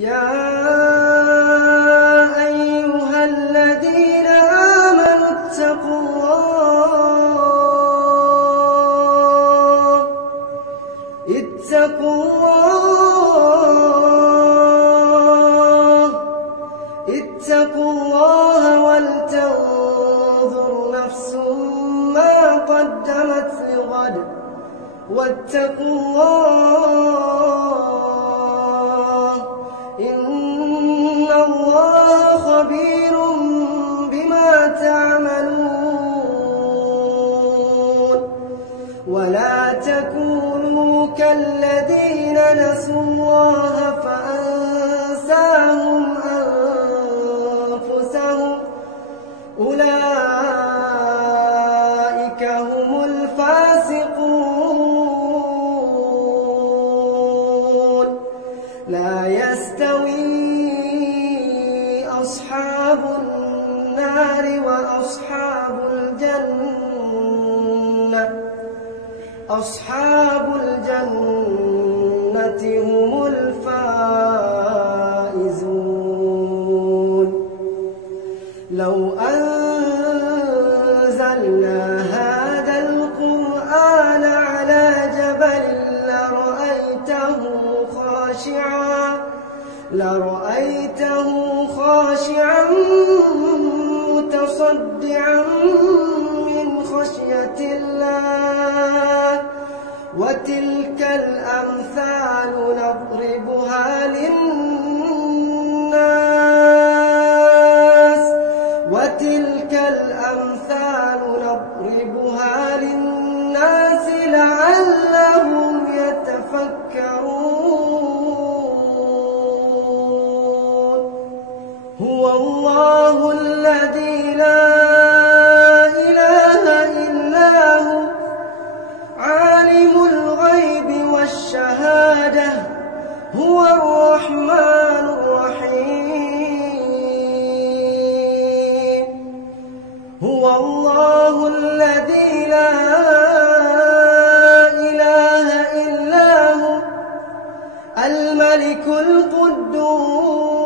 يا أيها الذين آمنوا اتقوا الله ولتنظر نفس ما قدمت لغد واتقوا الله إن الله خبير بما تعملون. ولا تكونوا كالذين نسوا الله فأنساهم أنفسهم أولئك هم الفاسقون. لا يستوي أصحاب النار وأصحاب الجنة، أصحاب الجنة هم الفائزون. لو أنزلنا هذا القرآن على جبل لرأيته خاشعا متصدعا من خشية الله. وتلك الأمثال نضربها للناس لعلهم يتفكرون. هو الله الذي لا إله إلا هو عالم الغيب والشهادة هو الرحمن الرحيم. هو الله الذي لا إله إلا هو الملك القدوس